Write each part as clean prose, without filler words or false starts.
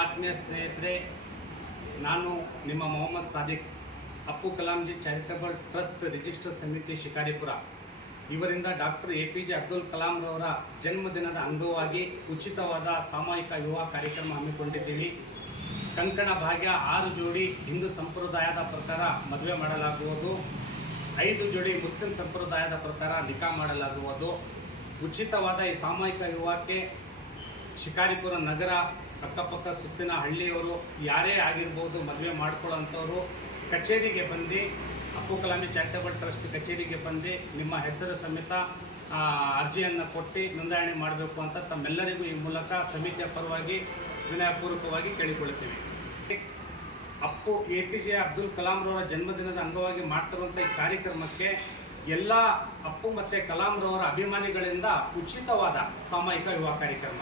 ಆತ್ಮೀಯ ಸ್ನೇಹಿತರೆ, ನಾನು ನಿಮ್ಮ Mohammed Sadiq, Appu Kalamji charitable trust register ಸಮಿತಿ ಶಿಕಾರಿಪುರ ಇವರಿಂದ ಡಾಕ್ಟರ್ APJ ಅಬ್ದುಲ್ ಕಲಾಂರವರ ಜನ್ಮದಿನದ ಅಂಗವಾಗಿ ಉಚಿತವಾದ ಸಾಮೂಹಿಕ ವಿವಾಹ ಕಾರ್ಯಕ್ರಮ ಹಮ್ಮಿಕೊಂಡಿದ್ದೀವಿ. ಕಂಕಣ ಭಾಗ್ಯ 6 ಜೋಡಿ ಹಿಂದೂ ಸಂಪ್ರದಾಯದ ಪ್ರಕಾರ ಮದುವೆ ಮಾಡಲಾಗುವುದು, 5 ಜೋಡಿ ಮುಸ್ಲಿಂ ಸಂಪ್ರದಾಯದ ಪ್ರಕಾರ ನಿಕಾ ಮಾಡಲಾಗುವುದು. ಉಚಿತವಾದ ಈ ಸಾಮೂಹಿಕ ವಿವಾಹಕ್ಕೆ ಶಿಕಾರಿಪುರ ನಗರ ಅಕ್ಕಪಕ್ಕ ಸುತ್ತಿನ ಹಳ್ಳಿಯವರು ಯಾರೇ ಆಗಿರ್ಬೋದು ಮದುವೆ ಮಾಡ್ಕೊಳ್ಳೋಂಥವ್ರು ಕಚೇರಿಗೆ ಬಂದು, ಅಪ್ಪು ಕಲಾಂಜಿ ಚಾರಿಟಬಲ್ ಟ್ರಸ್ಟ್ ಕಚೇರಿಗೆ ಬಂದು ನಿಮ್ಮ ಹೆಸರು ಸಮೇತ ಅರ್ಜಿಯನ್ನು ಕೊಟ್ಟು ನೋಂದಣಿ ಮಾಡಬೇಕು ಅಂತ ತಮ್ಮೆಲ್ಲರಿಗೂ ಈ ಮೂಲಕ ಸಮಿತಿಯ ಪರವಾಗಿ ವಿನಯಪೂರ್ವಕವಾಗಿ ಕೇಳಿಕೊಳ್ಳುತ್ತೀವಿ. ಅಪ್ಪು APJ ಅಬ್ದುಲ್ ಕಲಾಂರವರ ಜನ್ಮದಿನದ ಅಂಗವಾಗಿ ಮಾಡ್ತಿರುವಂಥ ಈ ಕಾರ್ಯಕ್ರಮಕ್ಕೆ ಎಲ್ಲ ಅಪ್ಪು ಮತ್ತು ಕಲಾಂರವರ ಅಭಿಮಾನಿಗಳಿಂದ ಉಚಿತವಾದ ಸಾಮೂಹಿಕ ವಿವಾಹ ಕಾರ್ಯಕ್ರಮ.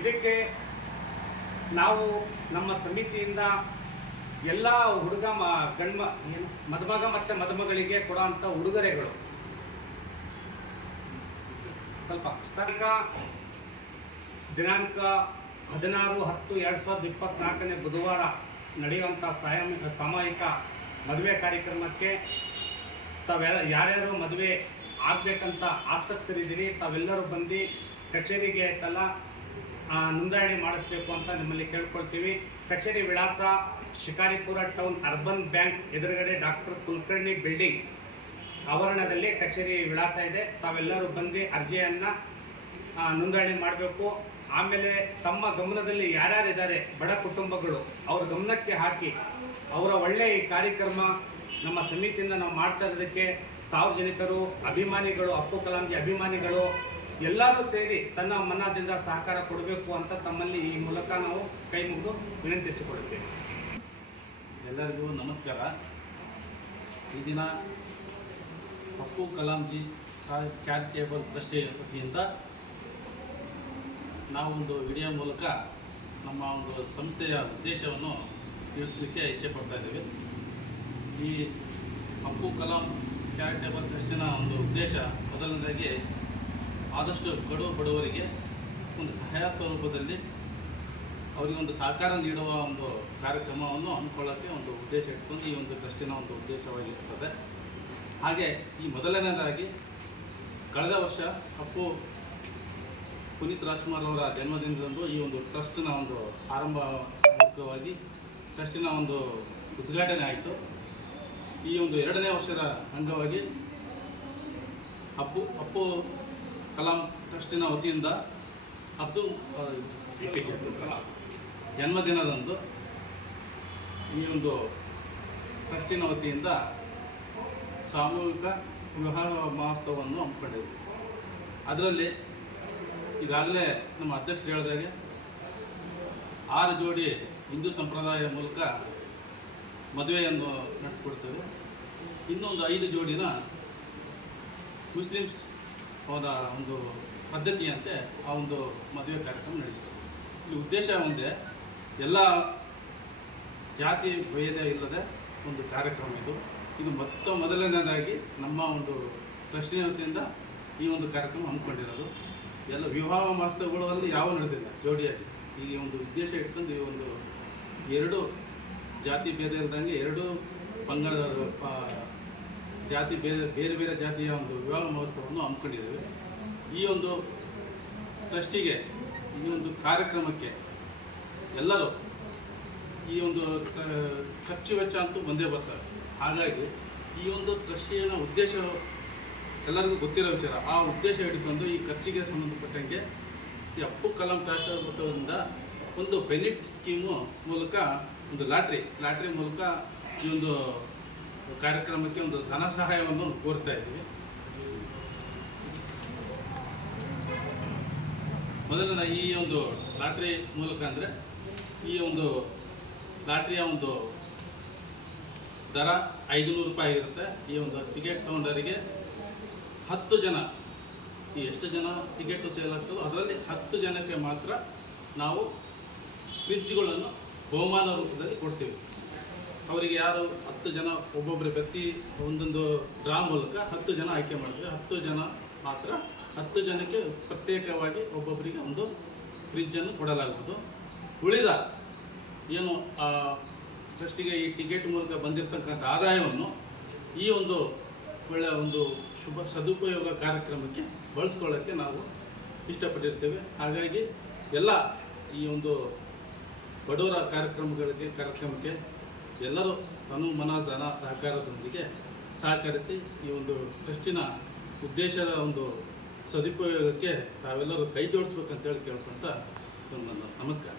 ಇದಕ್ಕೆ ನಾವು ನಮ್ಮ ಸಮಿತಿಯಿಂದ ಎಲ್ಲ ಮದುಮಗ ಮತ್ತು ಮದುಮಗಳಿಗೆ ಕೊಡುವಂಥ ಉಡುಗೊರೆಗಳು ಸ್ವಲ್ಪ ದಿನಾಂಕ 16/10/2024 ಬುಧವಾರ ನಡೆಯುವಂಥ ಸಾಮೂಹಿಕ ಮದುವೆ ಕಾರ್ಯಕ್ರಮಕ್ಕೆ ಯಾರ್ಯಾರು ಮದುವೆ ಆಗಬೇಕಂತ ಆಸಕ್ತರಿದ್ದೀರಿ ತಾವೆಲ್ಲರೂ ಬಂದು ಕಚೇರಿಗೆ ಆಯ್ತಲ್ಲ ನೋಂದಣಿ ಮಾಡಿಸ್ಬೇಕು ಅಂತ ನಿಮ್ಮಲ್ಲಿ ಕೇಳ್ಕೊಳ್ತೀವಿ. ಕಚೇರಿ ವಿಳಾಸ ಶಿಕಾರಿಪುರ ಟೌನ್ ಅರ್ಬನ್ ಬ್ಯಾಂಕ್ ಎದುರುಗಡೆ ಡಾಕ್ಟರ್ ಕುಲಕರ್ಣಿ ಬಿಲ್ಡಿಂಗ್ ಆವರಣದಲ್ಲಿ ಕಚೇರಿ ವಿಳಾಸ ಇದೆ. ತಾವೆಲ್ಲರೂ ಬಂದು ಅರ್ಜಿಯನ್ನು ನೋಂದಣಿ ಮಾಡಬೇಕು. ಆಮೇಲೆ ತಮ್ಮ ಗಮನದಲ್ಲಿ ಯಾರ್ಯಾರಿದ್ದಾರೆ ಬಡ ಕುಟುಂಬಗಳು ಅವರ ಗಮನಕ್ಕೆ ಹಾಕಿ ಅವರ ಒಳ್ಳೆಯ ಈ ಕಾರ್ಯಕ್ರಮ ನಮ್ಮ ಸಮಿತಿಯಿಂದ ನಾವು ಮಾಡ್ತಾ ಇರೋದಕ್ಕೆ ಸಾರ್ವಜನಿಕರು, ಅಭಿಮಾನಿಗಳು, ಅಪ್ಪು ಕಲಾಂಜಿ ಅಭಿಮಾನಿಗಳು ಎಲ್ಲರೂ ಸೇರಿ ತನ್ನ ಮನದಿಂದ ಸಹಕಾರ ಕೊಡಬೇಕು ಅಂತ ತಮ್ಮಲ್ಲಿ ಈ ಮೂಲಕ ನಾವು ಕೈ ಮುಗಿದು ವಿನಂತಿಸಿಕೊಳ್ಳುತ್ತೇವೆ. ಎಲ್ಲರಿಗೂ ನಮಸ್ಕಾರ. ಈ ದಿನ ಅಪ್ಪು ಕಲಾಂಜಿ ಚಾರಿಟೇಬಲ್ ಟ್ರಸ್ಟ್ ವತಿಯಿಂದ ನಾವೊಂದು ವಿಡಿಯೋ ಮೂಲಕ ನಮ್ಮ ಒಂದು ಸಂಸ್ಥೆಯ ಉದ್ದೇಶವನ್ನು ತಿಳಿಸಲಿಕ್ಕೆ ಇಚ್ಛೆ ಪಡ್ತಾ ಇದ್ದೇವೆ. ಈ ಅಪ್ಪು ಕಲಾಂ ಚಾರಿಟೇಬಲ್ ಟ್ರಸ್ಟಿನ ಒಂದು ಉದ್ದೇಶ ಮೊದಲನೇದಾಗಿ ಆದಷ್ಟು ಕಡು ಬಡವರಿಗೆ ಒಂದು ಸಹಾಯಕ ರೂಪದಲ್ಲಿ ಅವರಿಗೆ ಒಂದು ಸಹಕಾರ ನೀಡುವ ಒಂದು ಕಾರ್ಯಕ್ರಮವನ್ನು ಹಮ್ಮಿಕೊಳ್ಳೋಕ್ಕೆ ಒಂದು ಉದ್ದೇಶ ಇಟ್ಕೊಂಡು ಈ ಒಂದು ಟ್ರಸ್ಟಿನ ಒಂದು ಉದ್ದೇಶವಾಗಿರುತ್ತದೆ. ಹಾಗೆ ಈ ಮೊದಲನೇದಾಗಿ ಕಳೆದ ವರ್ಷ ಅಪ್ಪು ಪುನೀತ್ ರಾಜ್ಕುಮಾರ್ ಅವರ ಜನ್ಮದಿನದಂದು ಈ ಒಂದು ಟ್ರಸ್ಟಿನ ಒಂದು ಆರಂಭವಾಗಿ ಟ್ರಸ್ಟಿನ ಒಂದು ಉದ್ಘಾಟನೆ ಆಯಿತು. ಈ ಒಂದು 2ನೇ ವರ್ಷದ ಅಂಗವಾಗಿ ಅಪ್ಪು ಕಲಾಂ ಟ್ರಸ್ಟಿನ ವತಿಯಿಂದ APJ ಅಬ್ದುಲ್ ಕಲಾಂ ಜನ್ಮದಿನದಂದು ಈ ಒಂದು ಟ್ರಸ್ಟಿನ ವತಿಯಿಂದ ಸಾಮೂಹಿಕ ವಿವಾಹ ಮಹೋತ್ಸವವನ್ನು ಹಮ್ಮಿಕೊಂಡಿದ್ವಿ. ಅದರಲ್ಲಿ ಈಗಾಗಲೇ ನಮ್ಮ ಅಧ್ಯಕ್ಷರು ಹೇಳಿದಾಗೆ 6 ಜೋಡಿ ಹಿಂದೂ ಸಂಪ್ರದಾಯ ಮೂಲಕ ಮದುವೆಯನ್ನು ನಡೆಸಿಕೊಡ್ತೇವೆ. ಇನ್ನೊಂದು 5 ಜೋಡಿನ ಮುಸ್ಲಿಮ್ಸ್ ಅವರ ಒಂದು ಪದ್ಧತಿಯಂತೆ ಆ ಒಂದು ಮದುವೆ ಕಾರ್ಯಕ್ರಮ ನಡೀತದೆ. ಇಲ್ಲಿ ಉದ್ದೇಶ ಒಂದೇ, ಎಲ್ಲ ಜಾತಿ ಭೇದ ಇಲ್ಲದೆ ಒಂದು ಕಾರ್ಯಕ್ರಮ ಇದು ಮೊದಲನೇದಾಗಿ ನಮ್ಮ ಒಂದು ಟ್ರಸ್ಟಿನ ವತಿಯಿಂದ ಈ ಒಂದು ಕಾರ್ಯಕ್ರಮ ಹಮ್ಮಿಕೊಂಡಿರೋದು. ಎಲ್ಲ ವಿವಾಹ ಮಹೋತ್ಸವಗಳಲ್ಲಿ ಯಾವ ನಡೆದಿಲ್ಲ ಜೋಡಿಯಾಗಿ ಈ ಒಂದು ಉದ್ದೇಶ ಇಟ್ಕೊಂಡು ಈ ಒಂದು 2 ಜಾತಿ ಭೇದ ಇಲ್ದಂಗೆ 2 ಪಂಗಡದ ಜಾತಿ ಬೇರೆ ಬೇರೆ ಜಾತಿಯ ಒಂದು ವಿವಾಹ ಮಹೋತ್ಸವವನ್ನು ಹಮ್ಮಿಕೊಂಡಿದ್ದೇವೆ. ಈ ಒಂದು ಟ್ರಸ್ಟಿಗೆ ಈ ಒಂದು ಕಾರ್ಯಕ್ರಮಕ್ಕೆ ಎಲ್ಲರೂ ಈ ಒಂದು ಖರ್ಚು ವೆಚ್ಚ ಅಂತೂ ಬಂದೇ ಬರ್ತಾರೆ. ಹಾಗಾಗಿ ಈ ಒಂದು ಟ್ರಸ್ಟಿನ ಉದ್ದೇಶ ಎಲ್ಲರಿಗೂ ಗೊತ್ತಿರೋ ವಿಚಾರ. ಆ ಉದ್ದೇಶ ಇಟ್ಕೊಂಡು ಈ ಖರ್ಚಿಗೆ ಸಂಬಂಧಪಟ್ಟಂಗೆ ಈ ಅಪ್ಪು ಕಲಾಂ ಟ್ರಸ್ಟಿಂದ ಒಂದು ಬೆನಿಫಿಟ್ ಸ್ಕೀಮು ಮೂಲಕ ಒಂದು ಲಾಟ್ರಿ ಮೂಲಕ ಈ ಒಂದು ಕಾರ್ಯಕ್ರಮಕ್ಕೆ ಒಂದು ಧನ ಸಹಾಯವನ್ನು ಕೋರ್ತಾ ಇದ್ದೀವಿ. ಮೊದಲನೇ ಈ ಒಂದು ಲಾಟ್ರಿ ಮೂಲಕ ಅಂದರೆ ಈ ಒಂದು ಲಾಟ್ರಿಯ ಒಂದು ದರ 500 ರೂಪಾಯಿ ಇರುತ್ತೆ. ಈ ಒಂದು ಟಿಕೆಟ್ ತೊಗೊಂಡವರಿಗೆ 10 ಜನ, ಈ ಎಷ್ಟು ಜನ ಟಿಕೆಟು ಸೇಲ್ ಆಗ್ತದೋ ಅದರಲ್ಲಿ 10 ಜನಕ್ಕೆ ಮಾತ್ರ ನಾವು ಫ್ರಿಡ್ಜ್ಗಳನ್ನು ಬಹುಮಾನ ರೂಪದಲ್ಲಿ ಕೊಡ್ತೀವಿ. ಅವರಿಗೆ ಯಾರು 10 ಜನ ಒಬ್ಬೊಬ್ಬರ ವ್ಯಕ್ತಿ ಒಂದೊಂದು ಡ್ರಾ ಮೂಲಕ 10 ಜನ ಆಯ್ಕೆ ಮಾಡ್ತೀವಿ. 10 ಜನ ಮಾತ್ರ 10 ಜನಕ್ಕೆ ಪ್ರತ್ಯೇಕವಾಗಿ ಒಬ್ಬೊಬ್ಬರಿಗೆ ಒಂದು ಫ್ರಿಡ್ಜನ್ನು ಕೊಡಲಾಗುವುದು. ಉಳಿದ ಏನು ಆ ಟ್ರಸ್ಟಿಗೆ ಈ ಟಿಕೆಟ್ ಮೂಲಕ ಬಂದಿರತಕ್ಕಂಥ ಆದಾಯವನ್ನು ಈ ಒಂದು ಒಳ್ಳೆಯ ಒಂದು ಸದುಪಯೋಗ ಕಾರ್ಯಕ್ರಮಕ್ಕೆ ಬಳಸ್ಕೊಳ್ಳೋಕ್ಕೆ ನಾವು ಇಷ್ಟಪಟ್ಟಿರ್ತೇವೆ. ಹಾಗಾಗಿ ಎಲ್ಲ ಈ ಒಂದು ಬಡವರ ಕಾರ್ಯಕ್ರಮಕ್ಕೆ ಎಲ್ಲರೂ ತನು ಮನ ಧನ ಸಹಕಾರದೊಂದಿಗೆ ಸಹಕರಿಸಿ ಈ ಒಂದು ಟ್ರಸ್ಟಿನ ಉದ್ದೇಶದ ಒಂದು ಸದುಪಯೋಗಕ್ಕೆ ತಾವೆಲ್ಲರೂ ಕೈ ಜೋಡಿಸ್ಬೇಕಂತೇಳಿ ಕೇಳ್ಕೊಂತ ನನ್ನ ನಮಸ್ಕಾರ.